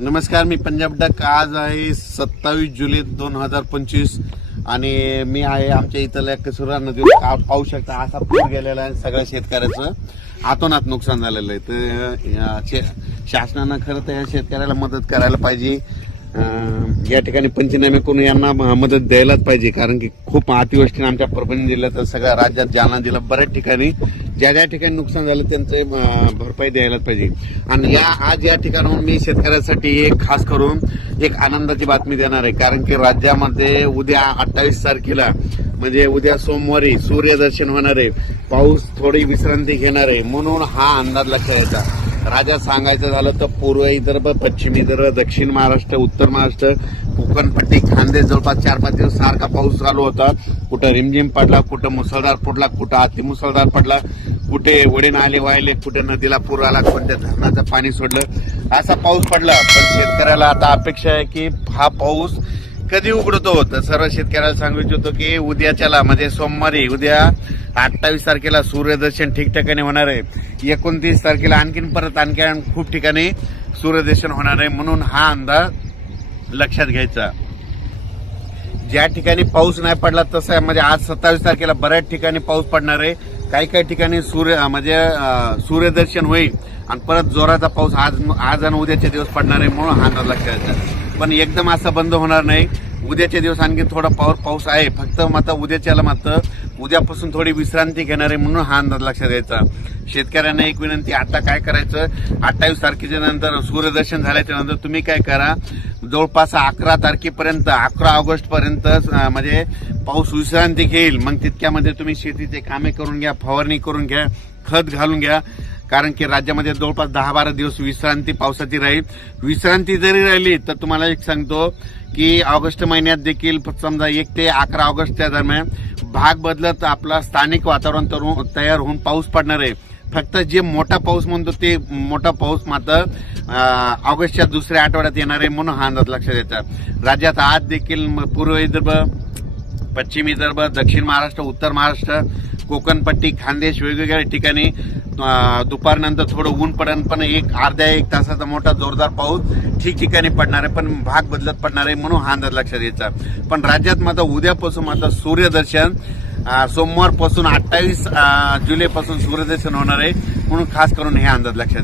नमस्कार मी पंजाब डक आज आहे सत्तावीस जुलै दोन हजार पंचवीस आणि मी आहे आमच्या इथल्या कसुरा नदीवर पाहू शकता असा पूर गेलेला आहे सगळ्या शेतकऱ्याचं आतोनात नुकसान झालेलं आहे तर शासनानं खरं तर या शेतकऱ्याला मदत करायला पाहिजे या ठिकाणी पंचनामे करून यांना मदत द्यायलाच पाहिजे कारण की खूप अतिवृष्टीने आमच्या परभणी जिल्ह्यात सगळ्या राज्यात जालना जिल्हा बऱ्याच ठिकाणी ज्या ज्या ठिकाणी नुकसान झालं त्यांचं भरपाई द्यायलाच पाहिजे आणि या आज या ठिकाणाहून मी शेतकऱ्यांसाठी एक खास करून एक आनंदाची बातमी देणार आहे कारण की राज्यामध्ये उद्या अठ्ठावीस तारखेला म्हणजे उद्या सोमवारी सूर्यदर्शन होणार आहे पाऊस थोडी विश्रांती घेणार आहे म्हणून हा अंदाज लक्षात येतात राजा सांगायचं झालं तर पूर्व विदर्भ पश्चिम विदर्भ दक्षिण महाराष्ट्र उत्तर महाराष्ट्र कोकणपट्टी खांदे जवळपास चार पाच दिवस सारखा पाऊस चालू होता कुठं रिमझिम पडला कुठं मुसळधार पडला कुठं अतिमुसळधार पडला कुठे वडे नाले वाहिले कुठे नदीला पूर आला कोणत्या धरणाचं पाणी सोडलं असा पाऊस पडला पण शेतकऱ्याला आता अपेक्षा आहे की हा पाऊस कधी उघडतो तर सर्व शेतकऱ्याला सांगू इच्छितो की उद्या चला म्हणजे सोमवारी उद्या अठ्ठावीस तारखेला सूर्यदर्शन ठिकठिकाणी होणार आहे एकोणतीस तारखेला आणखीन परत आणखीन खूप ठिकाणी सूर्यदर्शन होणार आहे म्हणून हा अंदाज लक्षात घ्यायचा ज्या ठिकाणी पाऊस नाही पडला तसा म्हणजे आज सत्तावीस तारखेला बऱ्याच ठिकाणी पाऊस पडणार आहे काही काही ठिकाणी सूर्य म्हणजे सूर्यदर्शन होईल आणि परत जोराचा पाऊस आज आज आणि उद्याचे दिवस पडणार आहे म्हणून हा अंदाज लक्षात घ्यायचा पण एकदम असं बंद होणार नाही उद्याच्या दिवस आणखी थोडा पावर पाऊस आहे फक्त मात्र उद्याच्याला मात्र उद्यापासून थोडी विश्रांती घेणार आहे म्हणून हा अंदाज लक्षात द्यायचा शेतकऱ्यांना एक विनंती आता काय करायचं अठ्ठावीस तारखेच्या नंतर सूर्यदर्शन झाल्याच्या नंतर तुम्ही काय करा जवळपास अकरा तारखेपर्यंत अकरा ऑगस्ट पर्यंत म्हणजे पाऊस विश्रांती घेईल मग तितक्यामध्ये तुम्ही शेतीचे कामे करून घ्या फवारणी करून घ्या खत घालून घ्या कारण की राज्यामध्ये जवळपास दहा बारा दिवस विश्रांती पावसाची राहील विश्रांती जरी राहिली तर तुम्हाला एक सांगतो की ऑगस्ट महिन्यात देखील समजा एक ते अकरा ऑगस्टच्या दरम्यान भाग बदलत आपला स्थानिक वातावरण तयार होऊन पाऊस पडणार आहे फक्त जे मोठा पाऊस म्हणतो ते मोठा पाऊस मात्र ऑगस्टच्या दुसऱ्या आठवड्यात येणार आहे म्हणून हा अंदाज लक्षात येतात राज्यात आज देखील पूर्व विदर्भ पश्चिम विदर्भ दक्षिण महाराष्ट्र उत्तर महाराष्ट्र कोकणपट्टी खानदेश वेगवेगळ्या ठिकाणी दुपारनंतर थोडं ऊन पडन पण एक अर्ध्या एक तासाचा मोठा जोरदार पाऊस ठिकठिकाणी पडणार आहे पण भाग बदलत पडणार आहे म्हणून हा अंदाज लक्षात घ्यायचा पण राज्यात मात्र उद्यापासून मात्र सूर्यदर्शन सोमवारपासून अठ्ठावीस जुलैपासून सूर्यदर्शन होणार आहे म्हणून खास करून हे अंदाज लक्षात